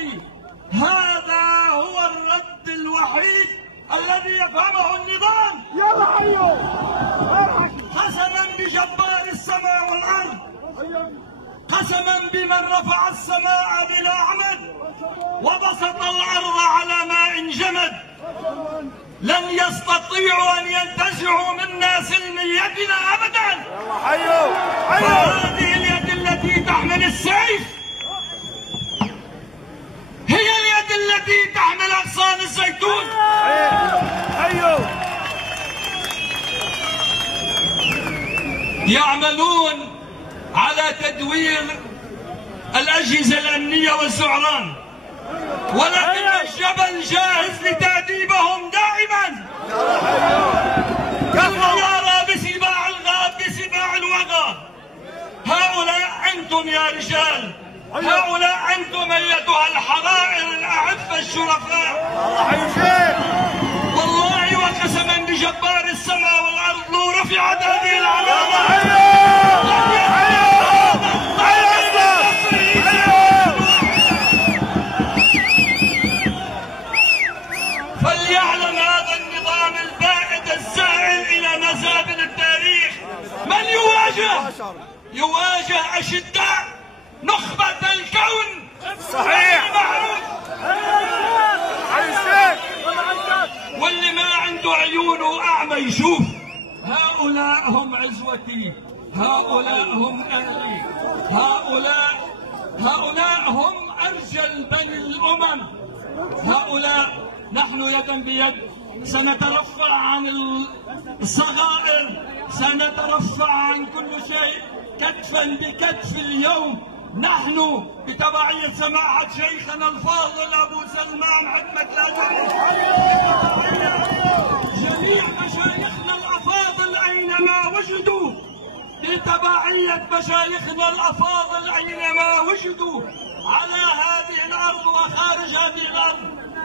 إخواني، هذا هو الرد الوحيد الذي يفهمه النظام. يلا حيو قسما بجبار السماء والأرض، قسما بمن رفع السماء بلا عمد وبسط الأرض على ماء جمد، لن يستطيعوا أن ينتزعوا منا سلميتنا أبدا. حيو فهذه اليد التي تحمل السيف هي اليد التي تحمل أغصان الزيتون. حيو يعملون على تدوير الأجهزة الأمنية والزعران، ولكن الجبل جاهز لتأديبهم دائما. كالغيارة بسباع الغاب بسباع الوغى. هؤلاء أنتم يا رجال، هؤلاء أنتم أيتها الحرائر الأعفة الشرفاء. والله وقسما بجبار السماء والأرض لو رفعت هذه العلامة فليعلم هذا النظام البائد السائل إلى مزابل التاريخ من يواجه أشداء نخبة الكون. صحيح. واللي ما عنده عيونه أعمى يشوف. هؤلاء هم عزوتي، هؤلاء هم أهلي، هؤلاء هم أرجل بني الأمم. هؤلاء نحن يدا بيد سنترفع عن الصغائر، سنترفع عن كل شيء كتفا بكتف. اليوم نحن بتبعية سماحة شيخنا الفاضل أبو سلمان عدمة لاجئ، جميع مشايخنا الأفاضل أينما وجدوا، بتبعية مشايخنا الأفاضل أينما وجدوا على هذه الأرض وخارج هذه الأرض،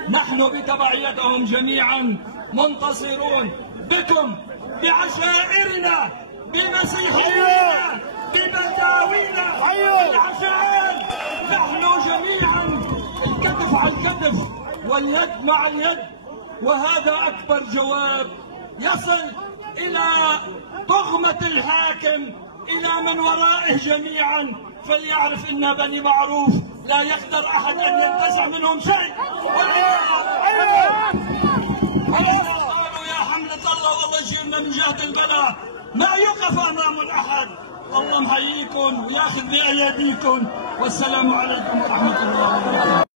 نحن بتبعيتهم جميعا منتصرون بكم، بعشائرنا، بمسيحينا، ببداوينا، بالعشائر. نحن جميعا الكتف على الكتف واليد مع اليد. وهذا أكبر جواب يصل إلى طغمة الحاكم، إلى من ورائه جميعا. فليعرف إن بني معروف لا يقدر أحد أن ينتزع منهم شيء. قالوا يا حملة الله والله جئنا من جهة البلاء، ما يقف أمام أحد. الله محييكم وياخذ بأيديكم، والسلام عليكم ورحمة الله وبركاته.